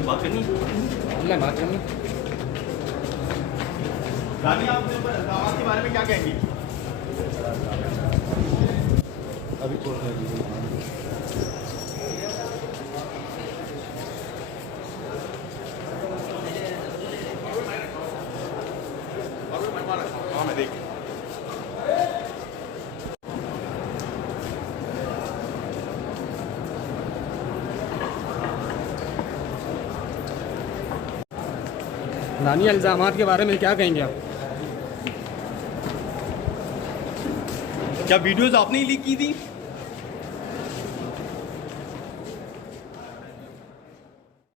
बात करनी मैं बात करनी। रानी, आप दामाद के बारे में क्या कहेंगी? अभी छोड़ हाँ, मैं देख रानी, इल्ज़ामात के बारे में क्या कहेंगे आप? क्या वीडियोस आपने ही लीक की थी?